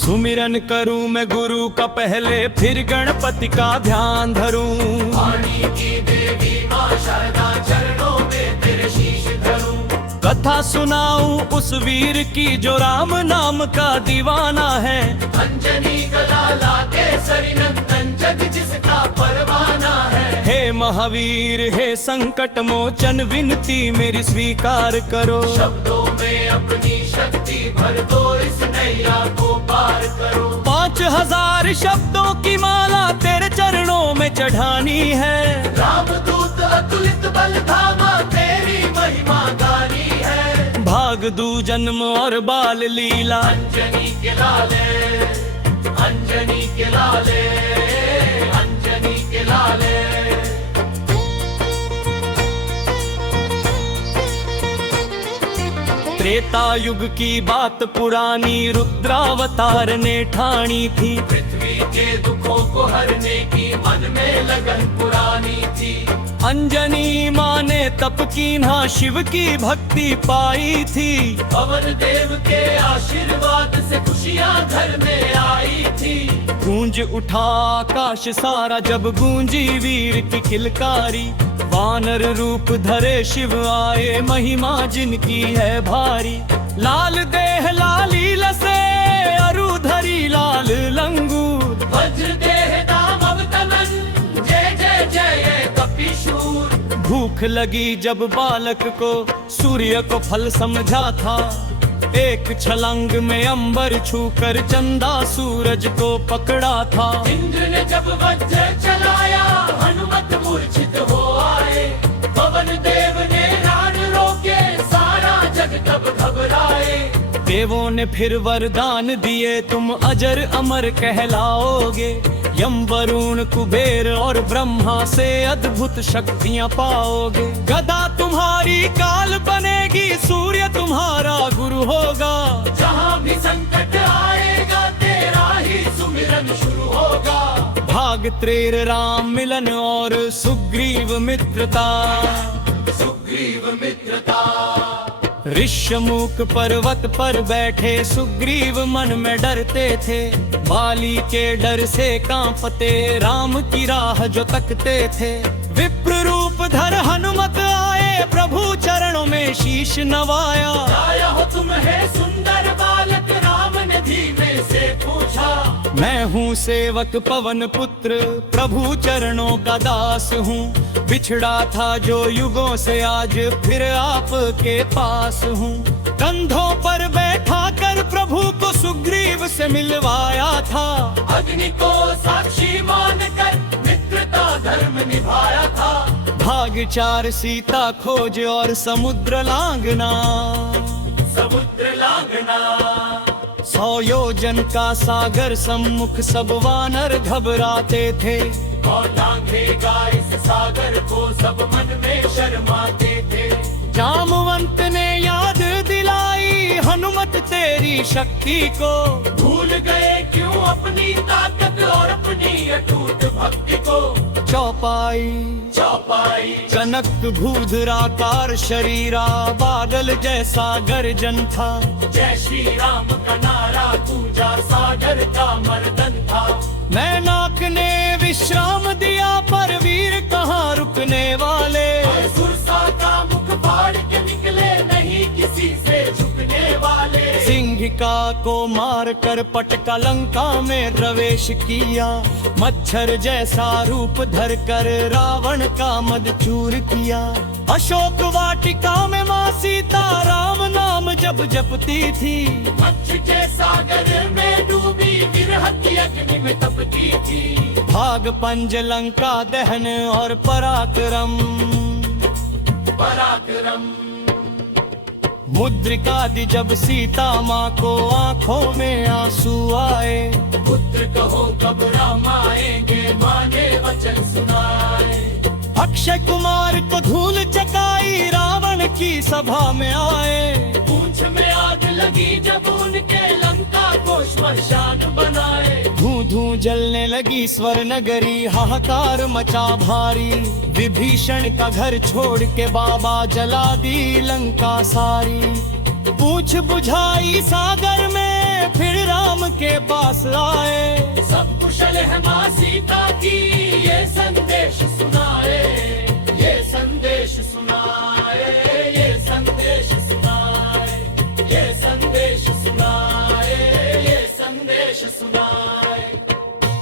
सुमिरन करूं मैं गुरु का पहले, फिर गणपति का ध्यान धरूं। वाणी की देवी मां शारदा, चरणों में तेरे शीश धरूं। कथा सुनाऊं उस वीर की जो राम नाम का दीवाना है। अंजनी गला केसरी नंदन, जग जिसका परवाना है। हे महावीर हे संकट मोचन, विनती मेरी स्वीकार करो। शब्दों में अपनी शक्ति भर दो, इस नैया को पार करो। 5000 शब्दों की माला तेरे चरणों में चढ़ानी है। रामदूत अतुलित बल धामा, तेरी महिमा गानी है। भाग दू जन्म और बाल लीला, अंजनी के लाले, अंजनी के लाले, अंजनी के लाले। त्रेता युग की बात पुरानी, रुद्रावतार ने ठानी थी। पृथ्वी के दुखों को हरने की मन में लगन पुरानी थी। अंजनी माँ ने तप कीन्हा, शिव की भक्ति पाई थी। पवन देव के आशीर्वाद से खुशियाँ घर में आई थी। गूंज उठा आकाश सारा, जब गूंजी वीर की किलकारी। वानर रूप धरे शिव आए, महिमा जिनकी है भारी। लाल देह लाली लसे, अरुधरी लाल लंगूर। वज्र देह दाम अवतमन, जय जय जय कपीशूर। भूख लगी जब बालक को, सूर्य को फल समझा था। एक छलांग में अंबर छूकर चंदा सूरज को पकड़ा था। इंद्र ने जब वज्र चलाया, हनुमत मूर्छित हो आए। पवन देव ने रान रोके, सारा जग तब घबराए। देवों ने फिर वरदान दिए, तुम अजर अमर कहलाओगे। यम वरुण कुबेर और ब्रह्मा से अद्भुत शक्तियां पाओगे। गदा तुम्हारी काल बनेगी, सूर्य तुम्हारा गुरु होगा। जहाँ भी संकट आएगा, तेरा ही सुमिरन शुरू होगा। भाग त्रेर राम मिलन और सुग्रीव मित्रता। सुग्रीव मित्रता। ऋष्यमुख पर्वत पर बैठे सुग्रीव मन में डरते थे। बाली के डर से कांपते, राम की राह जो तकते थे। विप्र रूप धर हनुमत आए, प्रभु चरणों में शीश नवाया। आया हो तुम है सुंदर बालक, राम ने धीमे से पूछा। मैं हूँ सेवक पवन पुत्र, प्रभु चरणों का दास हूँ। बिछड़ा था जो युगों से, आज फिर आपके पास हूँ। कंधों पर बैठा कर प्रभु को सुग्रीव से मिलवाया था। अग्नि को साक्षी मानकर मित्रता धर्म निभाया था। भाग 4 सीता खोज और समुद्र लांघना। समुद्र लांघना। 100 योजन का सागर सम्मुख, सब वानर घबराते थे। कौन लांघेगा इस सागर को, सब मन में शर्माते थे। जामवंत ने याद दिलाई, हनुमत तेरी शक्ति को। भूल गए क्यों अपनी ताकत और अपनी अटूट भक्ति को। चौपाई चौपाई। कनक भूधराकार शरीरा, बादल जैसा गर्जन था। जय श्री राम का नारा गूंजा, सागर का मर्दन था। मैनाक ने विश्राम दिया, पर वीर कहाँ रुकने वाले। सुरसा का मुख फाड़ के निकले, नहीं किसी से झुकने वाले। सिंहिका को मार कर पटका, लंका में प्रवेश किया। मच्छर जैसा रूप धर कर रावण का मद चूर किया। अशोक वाटिका में माँ सीता राम नाम जब जपती थी। मच्छ के सागर में डूबी, विरह की अग्नि में तपती थी। भाग पंज लंका दहन और पराक्रम। पराक्रम। मुद्रिका दी जब सीता माँ को, आंखों में आंसू आए। पुत्र कहो कब राम आएंगे, माँ ने वचन सुनाए। अक्षय कुमार को धूल चकाई, रावण की सभा में आए। पूंछ में आग लगी जब उनके, लंका को श्मशान बनाए। धू धू जलने लगी स्वर नगरी, हाहाकार मचा भारी। विभीषण का घर छोड़ के बाबा, जला दी लंका सारी। पूछ बुझाई सागर में, फिर राम के पास आए। सब कुशल है माँ सीता की, ये संदेश सुनाए, ये संदेश सुनाए।